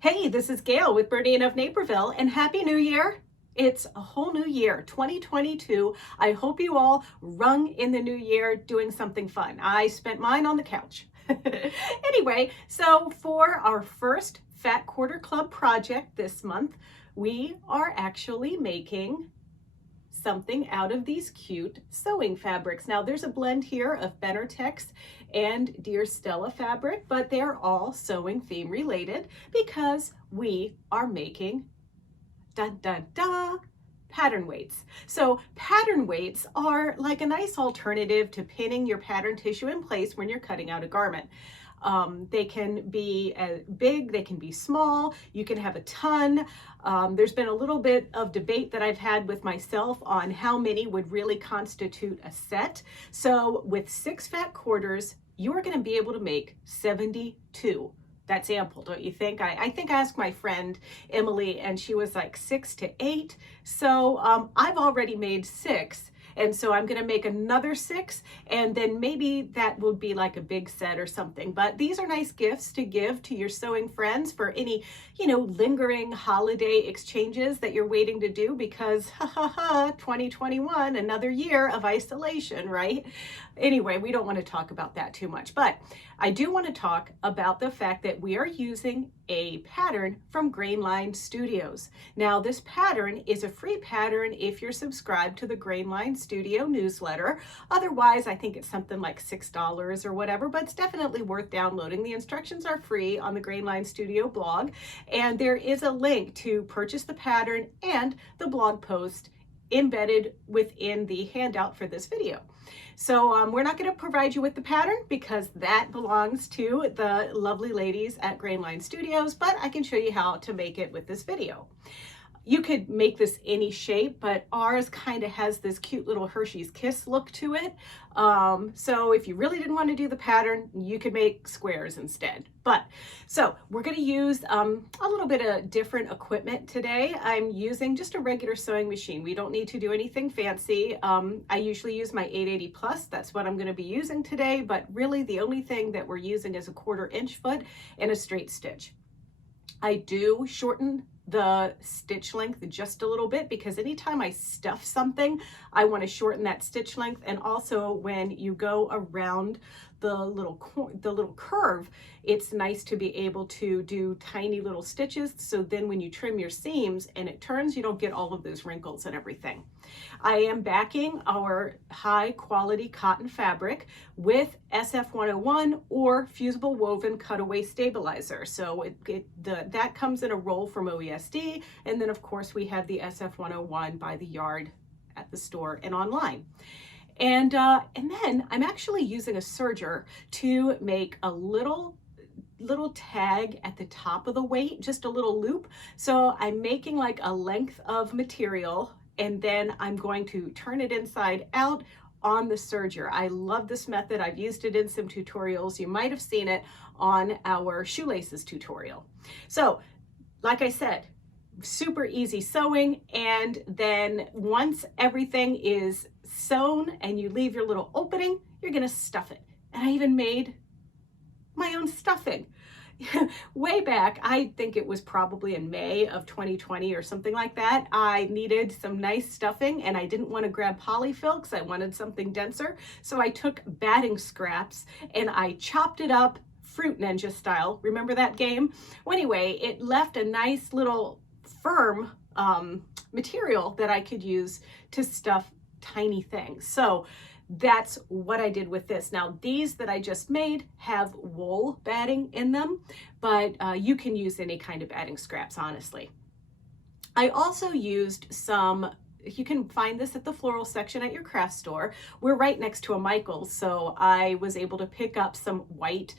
Hey, this is Gayle with BERNINA of Naperville, and Happy New Year! It's a whole new year, 2022. I hope you all rung in the new year doing something fun. I spent mine on the couch. Anyway, so for our first Fat Quarter Club project this month, we are actually making something out of these cute sewing fabrics. Now there's a blend here of Benartex and Dear Stella fabric, but they're all sewing theme related because we are making pattern weights. So pattern weights are like a nice alternative to pinning your pattern tissue in place when you're cutting out a garment. They can be big, they can be small, you can have a ton. There's been a little bit of debate that I've had with myself on how many would really constitute a set. So with 6 fat quarters, you are going to be able to make 72. That's ample, don't you think? I think I asked my friend Emily and she was like 6 to 8. So I've already made 6. And so I'm going to make another 6, and then maybe that will be like a big set or something. But these are nice gifts to give to your sewing friends for any, lingering holiday exchanges that you're waiting to do because, 2021, another year of isolation, right? Anyway, we don't want to talk about that too much, but I do want to talk about the fact that we are using a pattern from Grainline Studios. Now, this pattern is a free pattern if you're subscribed to the Grainline Studio newsletter. Otherwise, I think it's something like $6 or whatever, but it's definitely worth downloading. The instructions are free on the Grainline Studio blog, and there is a link to purchase the pattern and the blog post embedded within the handout for this video. So we're not going to provide you with the pattern because that belongs to the lovely ladies at Grainline Studios, but I can show you how to make it with this video. You could make this any shape, but ours kind of has this cute little Hershey's Kiss look to it. So if you really didn't want to do the pattern, you could make squares instead. So we're going to use a little bit of different equipment today. I'm using just a regular sewing machine. We don't need to do anything fancy. I usually use my 880 plus. That's what I'm going to be using today. But really the only thing that we're using is a 1/4 inch foot and a straight stitch. I do shorten the stitch length just a little bit because anytime I stuff something, I want to shorten that stitch length. And also when you go around the little curve, it's nice to be able to do tiny little stitches. So then when you trim your seams and it turns, you don't get all of those wrinkles and everything. I am backing our high quality cotton fabric with SF101 or fusible woven cutaway stabilizer. So that comes in a roll from OESD. And then of course we have the SF101 by the yard at the store and online. And then I'm actually using a serger to make a little tag at the top of the weight, just a little loop. So I'm making like a length of material, and then I'm going to turn it inside out on the serger. I love this method. I've used it in some tutorials. You might have seen it on our shoelaces tutorial. So like I said, super easy sewing. And then once everything is sewn and you leave your little opening, you're going to stuff it. And I even made my own stuffing. Way back, I think it was probably in May of 2020 or something like that. I needed some nice stuffing and I didn't want to grab polyfill because I wanted something denser. So I took batting scraps and I chopped it up Fruit Ninja style. Remember that game? Well, anyway, it left a nice little firm material that I could use to stuff tiny things. So that's what I did with this. Now these that I just made have wool batting in them, but you can use any kind of batting scraps, honestly. I also used some, you can find this at the floral section at your craft store. We're right next to a Michael's, so I was able to pick up some white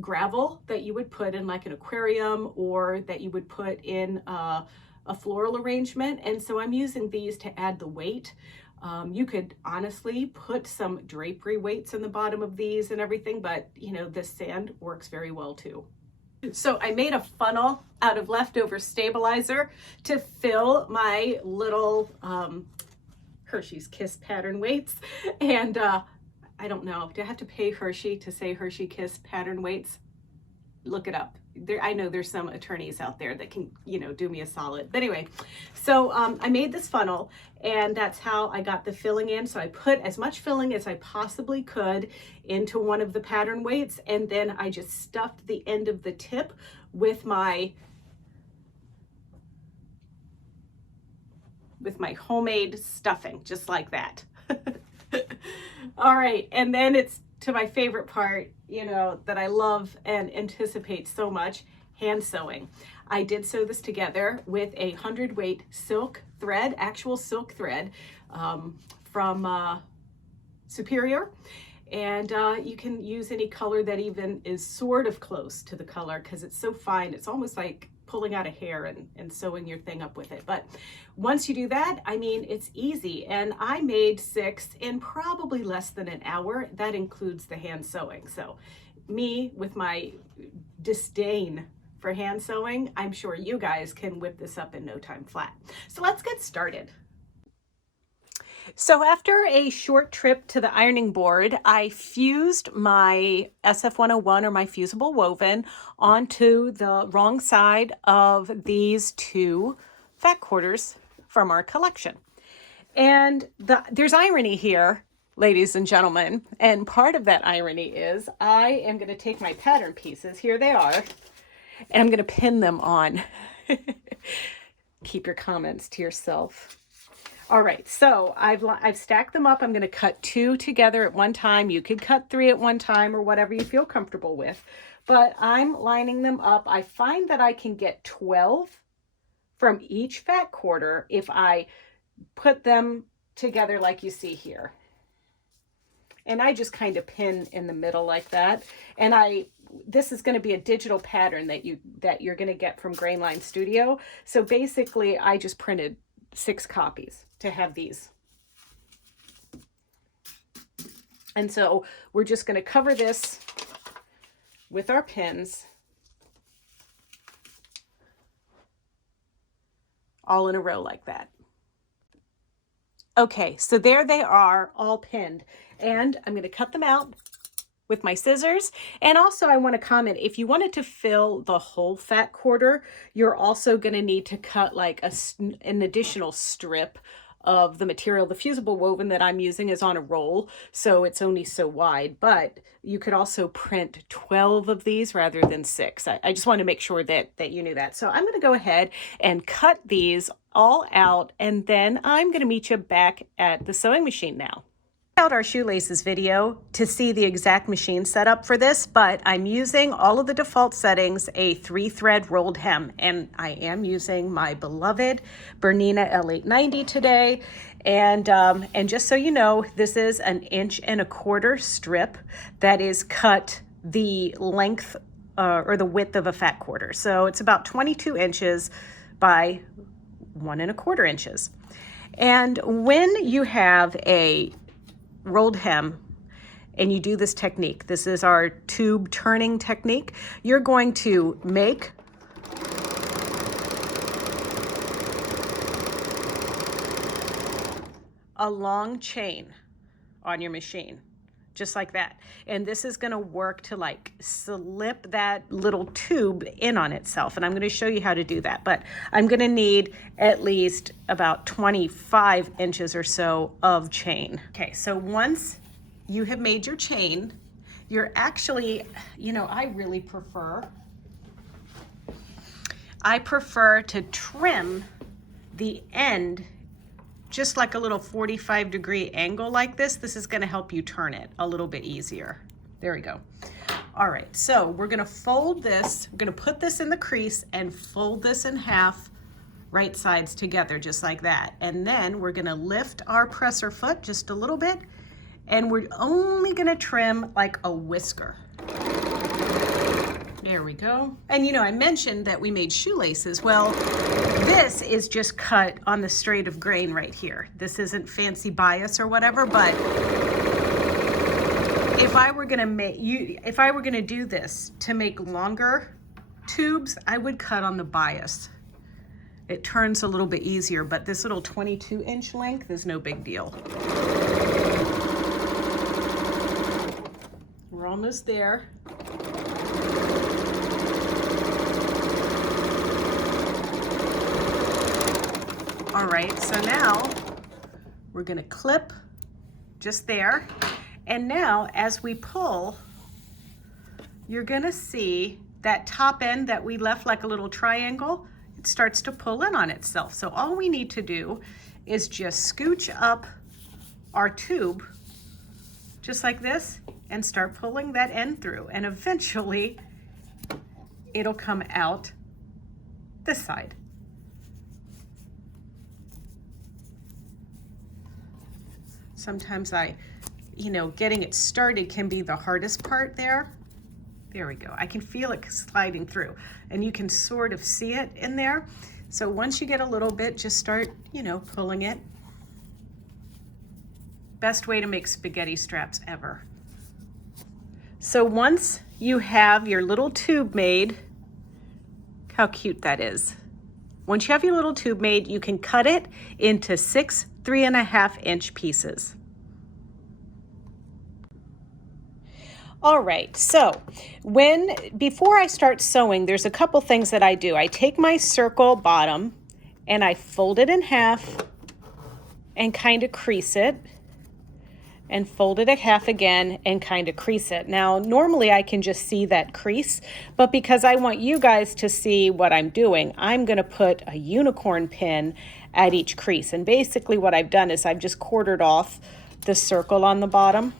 gravel that you would put in like an aquarium or that you would put in a floral arrangement. And so I'm using these to add the weight. You could honestly put some drapery weights in the bottom of these and everything, but this sand works very well too. So I made a funnel out of leftover stabilizer to fill my little Hershey's Kiss pattern weights. And I don't know, do I have to pay Hershey to say Hershey Kiss pattern weights? Look it up. I know there's some attorneys out there that can, you know, do me a solid. But anyway, so I made this funnel, and that's how I got the filling in. So I put as much filling as I possibly could into one of the pattern weights, and then I just stuffed the end of the tip with my homemade stuffing, just like that. All right, and then it's to my favorite part, you know, that I love and anticipate so much, hand sewing. I did sew this together with a 100 weight silk thread, actual silk thread from Superior. And you can use any color that even is sort of close to the color, because it's so fine. It's almost like pulling out a hair and sewing your thing up with it. But once you do that, I mean, it's easy. And I made 6 in probably less than an hour. That includes the hand sewing. So me, with my disdain for hand sewing, I'm sure you guys can whip this up in no time flat. So let's get started. So after a short trip to the ironing board, I fused my SF101, or my fusible woven, onto the wrong side of these 2 fat quarters from our collection. And there's irony here, ladies and gentlemen, and part of that irony is I am going to take my pattern pieces, here they are, and I'm going to pin them on. Keep your comments to yourself. All right, so I've stacked them up. I'm going to cut 2 together at one time. You could cut 3 at one time, or whatever you feel comfortable with. But I'm lining them up. I find that I can get 12 from each fat quarter if I put them together like you see here. And I just kind of pin in the middle like that. And this is going to be a digital pattern that you're going to get from Grainline Studio. So basically, I just printed 6 copies to have these. And so we're just going to cover this with our pins all in a row like that. Okay, so there they are, all pinned, and I'm going to cut them out with my scissors. And also I want to comment, if you wanted to fill the whole fat quarter, you're also going to need to cut like an additional strip of the material. The fusible woven that I'm using is on a roll, so it's only so wide, but you could also print 12 of these rather than 6. I just want to make sure that you knew that. So I'm going to go ahead and cut these all out, and then I'm going to meet you back at the sewing machine now. Out our shoelaces video to see the exact machine setup for this, but I'm using all of the default settings, a 3-thread rolled hem, and I am using my beloved Bernina L890 today. And just so you know, this is an 1.25 inch strip that is cut the length or the width of a fat quarter. So it's about 22 inches by 1.25 inches. And when you have a rolled hem and you do this technique, this is our tube turning technique, you're going to make a long chain on your machine, just like that. And this is going to work to like slip that little tube in on itself. And I'm going to show you how to do that. But I'm going to need at least about 25 inches or so of chain. Okay, so once you have made your chain, you're actually, you know, I prefer to trim the end just like a little 45-degree angle like this. This is going to help you turn it a little bit easier. There we go. All right, so we're going to fold this. We're going to put this in the crease and fold this in half, right sides together, just like that. And then we're going to lift our presser foot just a little bit, and we're only going to trim like a whisker. There we go. And you know, I mentioned that we made shoelaces. Well, this is just cut on the straight of grain right here. This isn't fancy bias or whatever, but if I were gonna do this to make longer tubes, I would cut on the bias. It turns a little bit easier, but this little 22-inch length is no big deal. We're almost there. All right, so now we're gonna clip just there. And now as we pull, you're gonna see that top end that we left like a little triangle, it starts to pull in on itself. So all we need to do is just scooch up our tube just like this and start pulling that end through, and eventually it'll come out this side. Sometimes getting it started can be the hardest part there. There we go. I can feel it sliding through, and you can sort of see it in there. So once you get a little bit, just start, pulling it. Best way to make spaghetti straps ever. So once you have your little tube made, how cute that is. Once you have your little tube made, you can cut it into 6 3.5-inch pieces. All right, so before I start sewing, there's a couple things that I do. I take my circle bottom and I fold it in half and kind of crease it, and fold it in half again and kind of crease it. Now, normally I can just see that crease, but because I want you guys to see what I'm doing, I'm gonna put a unicorn pin at each crease. And basically what I've done is I've just quartered off the circle on the bottom.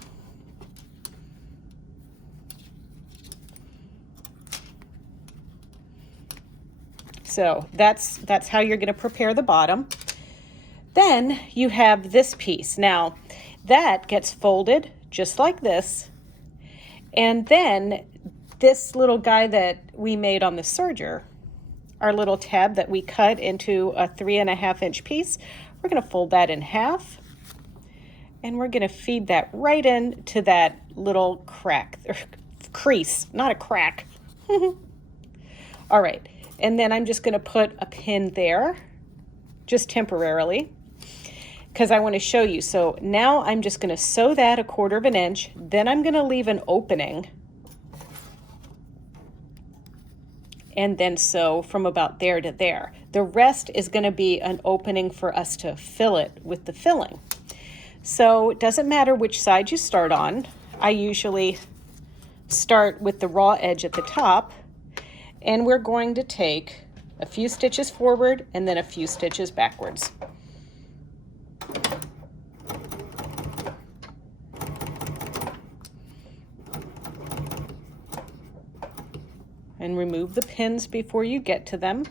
So that's how you're gonna prepare the bottom. Then you have this piece. Now, that gets folded just like this. And then this little guy that we made on the serger, our little tab that we cut into a 3.5-inch piece, we're gonna fold that in half, and we're gonna feed that right into that little crack, or crease, not a crack. All right, and then I'm just gonna put a pin there, just temporarily, because I want to show you. So now I'm just going to sew that 1/4 inch, then I'm going to leave an opening and then sew from about there to there. The rest is going to be an opening for us to fill it with the filling. So it doesn't matter which side you start on. I usually start with the raw edge at the top, and we're going to take a few stitches forward and then a few stitches backwards. And remove the pins before you get to them.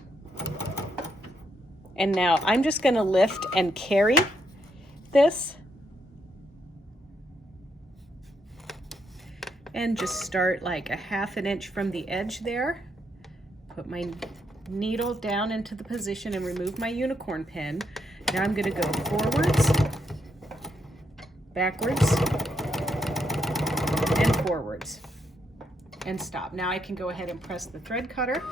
And now I'm just going to lift and carry this and just start like 1/2 inch from the edge there. Put my needle down into the position and remove my unicorn pin. Now I'm going to go forwards, backwards, and forwards, and stop. Now I can go ahead and press the thread cutter.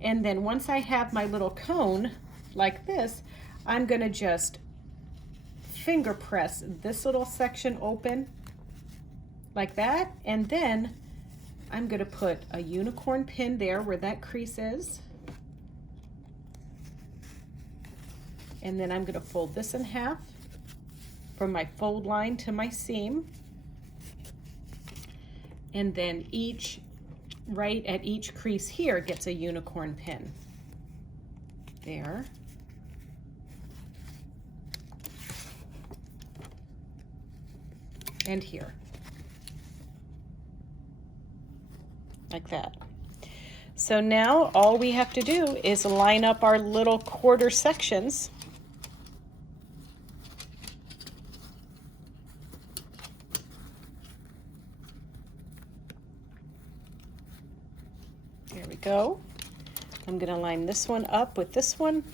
And then once I have my little cone like this, I'm going to just finger press this little section open like that, and then I'm going to put a unicorn pin there where that crease is. And then I'm going to fold this in half from my fold line to my seam. And then right at each crease here gets a unicorn pin. There. And here. Like that. So now all we have to do is line up our little quarter sections. There we go. I'm going to line this one up with this one.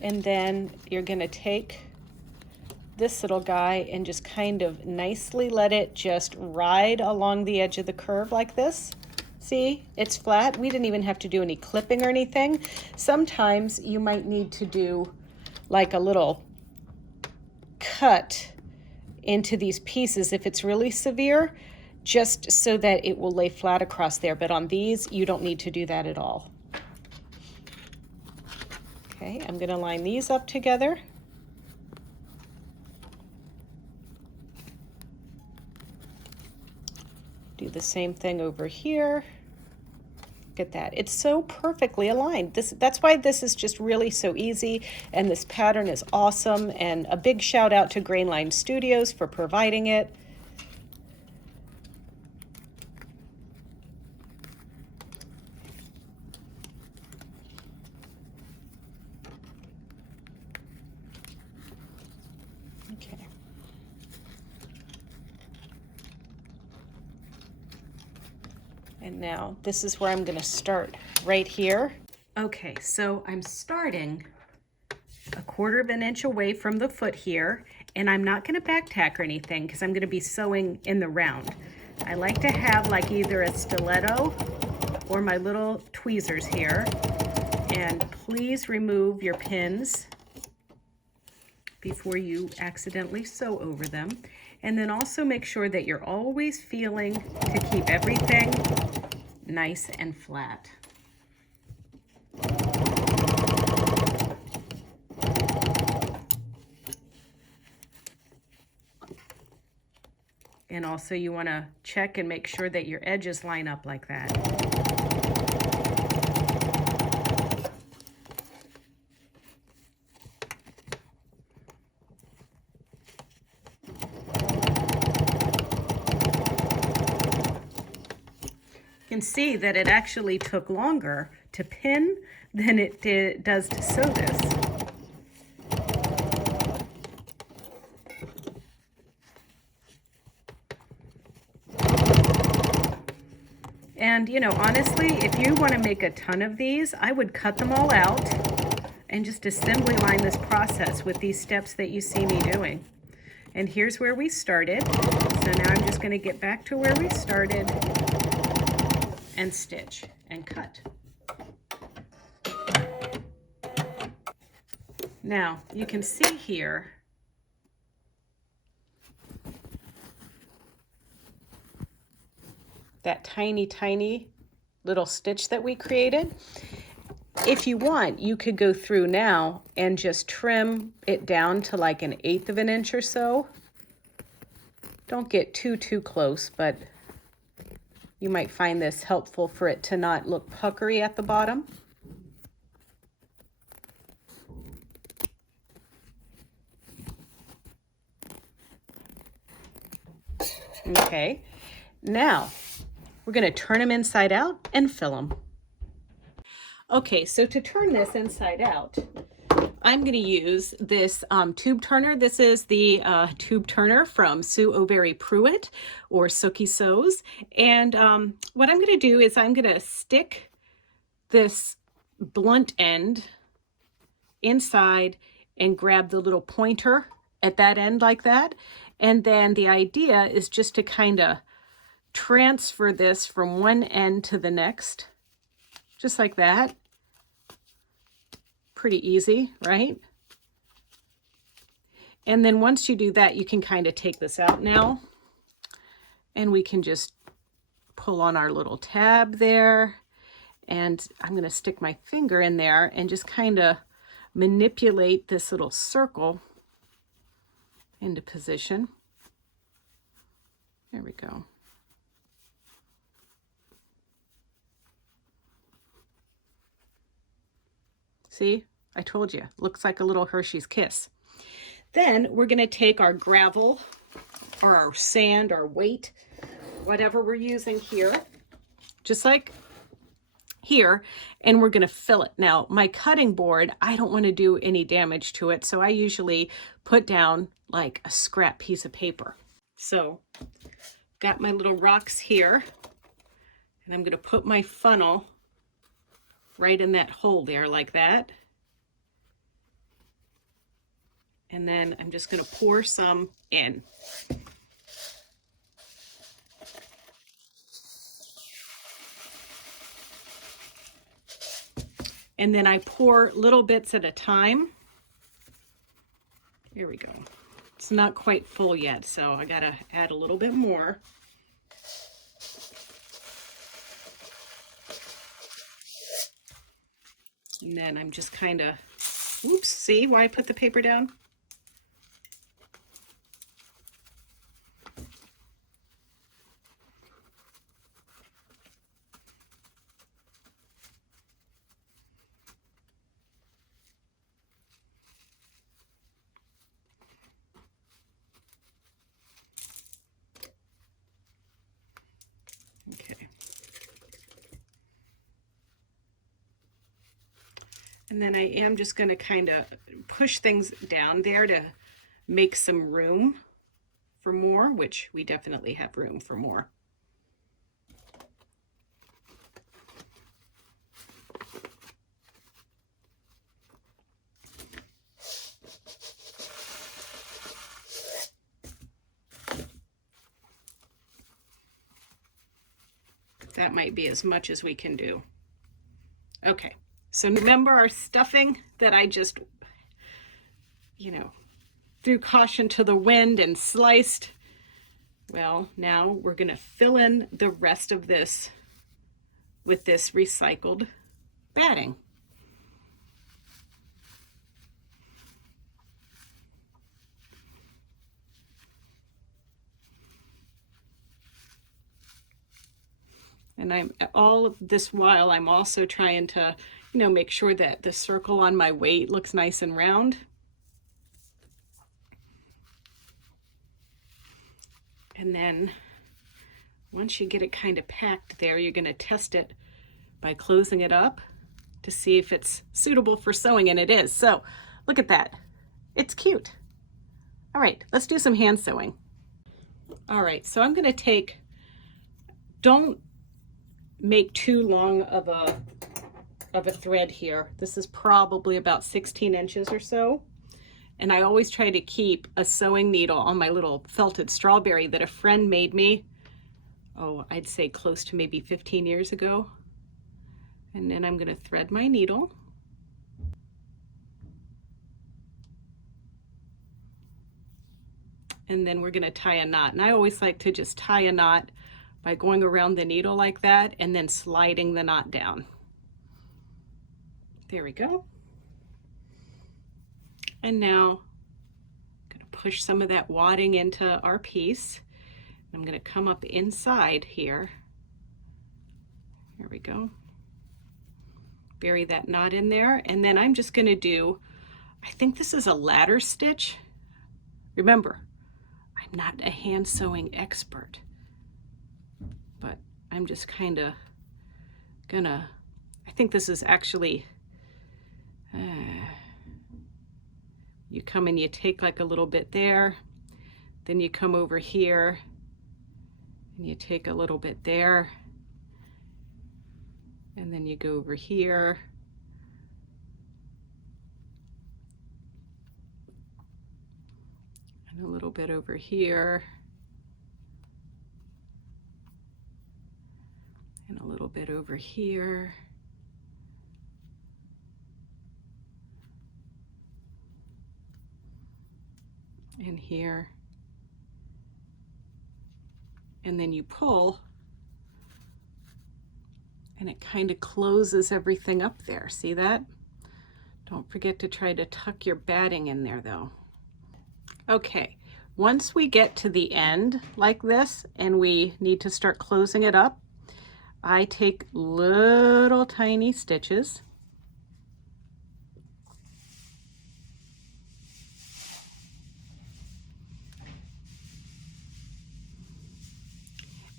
And then you're going to take this little guy and just kind of nicely let it just ride along the edge of the curve like this. See, it's flat. We didn't even have to do any clipping or anything. Sometimes you might need to do like a little cut into these pieces if it's really severe, just so that it will lay flat across there. But on these, you don't need to do that at all. Okay, I'm going to line these up together. Do the same thing over here. Look at that. It's so perfectly aligned. That's why this is just really so easy, and this pattern is awesome. And a big shout out to Grainline Studios for providing it. Okay. And now this is where I'm going to start, right here. Okay, so I'm starting 1/4 of an inch away from the foot here, and I'm not going to back tack or anything because I'm going to be sewing in the round. I like to have like either a stiletto or my little tweezers here. And please remove your pins before you accidentally sew over them. And then also make sure that you're always feeling to keep everything nice and flat. And also you want to check and make sure that your edges line up like that. You can see that it actually took longer to pin than it does to sew this. And you know, honestly, if you want to make a ton of these, I would cut them all out and just assembly line this process with these steps that you see me doing. And here's where we started. So now I'm just going to get back to where we started and stitch and cut. Now you can see here that tiny little stitch that we created. If you want, you could go through now and just trim it down to like 1/8 of an inch or so. Don't get too close, but you might find this helpful for it to not look puckery at the bottom. Okay, now we're going to turn them inside out and fill them. Okay, so to turn this inside out, I'm going to use this tube turner. This is the tube turner from Sue O'Berry Pruitt, or Sookie Sews. And what I'm going to do is I'm going to stick this blunt end inside and grab the little pointer at that end like that. And then the idea is just to kind of transfer this from one end to the next, just like that. Pretty easy, right? And then once you do that, you can kind of take this out now, and we can just pull on our little tab there. And I'm going to stick my finger in there and just kind of manipulate this little circle into position. There we go. See, I told you, looks like a little Hershey's Kiss. Then we're going to take our gravel or our sand or weight, whatever we're using here, just like here, and we're going to fill it. Now, my cutting board, I don't want to do any damage to it, so I usually put down like a scrap piece of paper. So, got my little rocks here, and I'm going to put my funnel right in that hole there like that. And then I'm just going to pour some in. And then I pour little bits at a time. Here we go. It's not quite full yet, so I gotta add a little bit more. And then I'm just kind of, oops, see why I put the paper down? Okay. And then I am just going to kind of push things down there to make some room for more, which we definitely have room for more. That might be as much as we can do. Okay, so remember our stuffing that I just, threw caution to the wind and sliced? Well, now we're gonna fill in the rest of this with this recycled batting. And all this while, I'm also trying to, make sure that the circle on my weight looks nice and round. And then once you get it kind of packed there, you're going to test it by closing it up to see if it's suitable for sewing, and it is. So look at that. It's cute. All right, let's do some hand sewing. All right, so I'm going to take, don't make too long of a thread here. This is probably about 16 inches or so. And I always try to keep a sewing needle on my little felted strawberry that a friend made me, I'd say close to maybe 15 years ago. And then I'm going to thread my needle. And then we're going to tie a knot. And I always like to just tie a knot by going around the needle like that and then sliding the knot down. There we go. And now I'm going to push some of that wadding into our piece. I'm going to come up inside here. Here we go. Bury that knot in there. And then I'm just going to do, I think this is a ladder stitch. Remember, I'm not a hand sewing expert, but I'm just kind of gonna, I think this is actually, you come and you take like a little bit there, then you come over here and you take a little bit there, and then you go over here, and a little bit over here, and a little bit over here, and here, and then you pull and it kind of closes everything up there. See that? Don't forget to try to tuck your batting in there though. Okay, once we get to the end like this and we need to start closing it up, I take little tiny stitches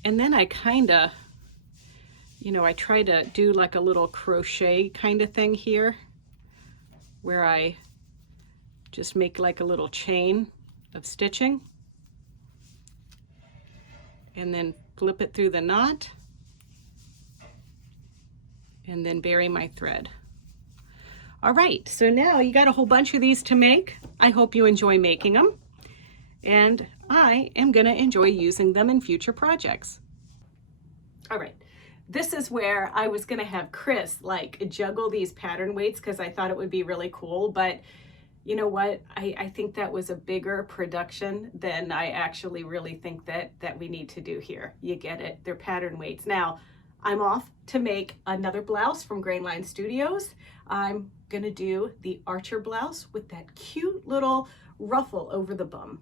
and then I kind of, I try to do like a little crochet kind of thing here where I just make like a little chain of stitching and then flip it through the knot and then bury my thread. All right, so now you got a whole bunch of these to make. I hope you enjoy making them, and I am gonna enjoy using them in future projects. All right, this is where I was gonna have Chris like juggle these pattern weights because I thought it would be really cool, but You know what? I think that was a bigger production than I actually really think that we need to do here. You get it. They're pattern weights. Now, I'm off to make another blouse from Grainline Studios. I'm gonna do the Archer blouse with that cute little ruffle over the bum.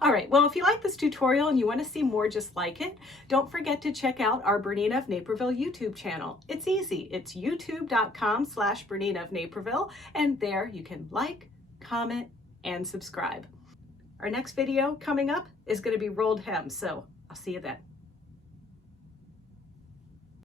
All right, well, if you like this tutorial and you want to see more just like it, don't forget to check out our Bernina of Naperville YouTube channel. It's easy. It's youtube.com/Bernina of Naperville, and there you can like, comment, and subscribe. Our next video coming up is going to be rolled hem, so I'll see you then.